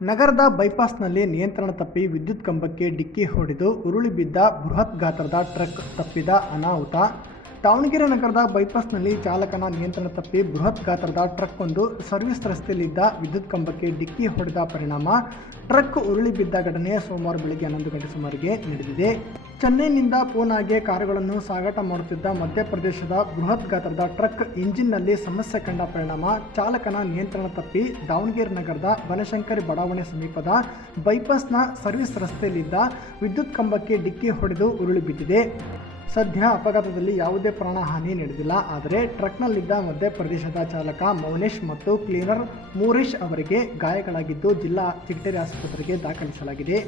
ನಗರದ ಬೈಪಾಸ್ನಲ್ಲಿ ನಿಯಂತ್ರಣ ತಪ್ಪಿ ವಿದ್ಯುತ್ ಕಂಬಕ್ಕೆ ಡಿಕ್ಕಿ ಹೊಡೆದು ಉರುಳಿ ಬಿದ್ದ ಬೃಹತ್ ಗಾತ್ರದ ಟ್ರಕ್ ತಪ್ಪಿದ ಅನಾಹುತ. ದಾವಣಗೆರೆ ನಗರದ ಬೈಪಾಸ್ನಲ್ಲಿ ಚಾಲಕನ ನಿಯಂತ್ರಣ ತಪ್ಪಿ ಬೃಹತ್ ಗಾತ್ರದ ಟ್ರಕ್ ಒಂದು ಸರ್ವಿಸ್ ರಸ್ತೆಯಲ್ಲಿದ್ದ ವಿದ್ಯುತ್ ಕಂಬಕ್ಕೆ ಡಿಕ್ಕಿ ಹೊಡೆದ ಪರಿಣಾಮ ಟ್ರಕ್ ಉರುಳಿ ಬಿದ್ದ ಘಟನೆ ಸೋಮವಾರ ಬೆಳಗ್ಗೆ 11 ಗಂಟೆ ಸುಮಾರಿಗೆ ನಡೆದಿದೆ. ಚೆನ್ನೈನಿಂದ ಪೂನಾಗೆ ಕಾರುಗಳನ್ನು ಸಾಗಾಟ ಮಾಡುತ್ತಿದ್ದ ಮಧ್ಯಪ್ರದೇಶದ ಬೃಹತ್ ಗಾತ್ರದ ಟ್ರಕ್ ಇಂಜಿನ್ನಲ್ಲಿ ಸಮಸ್ಯೆ ಕಂಡ ಪರಿಣಾಮ ಚಾಲಕನ ನಿಯಂತ್ರಣ ತಪ್ಪಿ ದಾವಣಗೆರೆ ನಗರದ ಬನಶಂಕರಿ ಬಡಾವಣೆ ಸಮೀಪದ ಬೈಪಾಸ್ನ ಸರ್ವಿಸ್ ರಸ್ತೆಯಲ್ಲಿದ್ದ ವಿದ್ಯುತ್ ಕಂಬಕ್ಕೆ ಡಿಕ್ಕಿ ಹೊಡೆದು ಉರುಳಿ ಬಿದ್ದಿದೆ. ಸದ್ಯ ಅಪಘಾತದಲ್ಲಿ ಯಾವುದೇ ಪ್ರಾಣಹಾನಿ ನಡೆದಿಲ್ಲ. ಆದರೆ ಟ್ರಕ್ನಲ್ಲಿದ್ದ ಮಧ್ಯಪ್ರದೇಶದ ಚಾಲಕ ಮೌನೇಶ್ ಮತ್ತು ಕ್ಲೀನರ್ ಮೂರೇಶ್ ಅವರಿಗೆ ಗಾಯಗಳಾಗಿದ್ದು ಜಿಲ್ಲಾ ಚಿಗಟೇರಿ ಆಸ್ಪತ್ರೆಗೆ ದಾಖಲಿಸಲಾಗಿದೆ.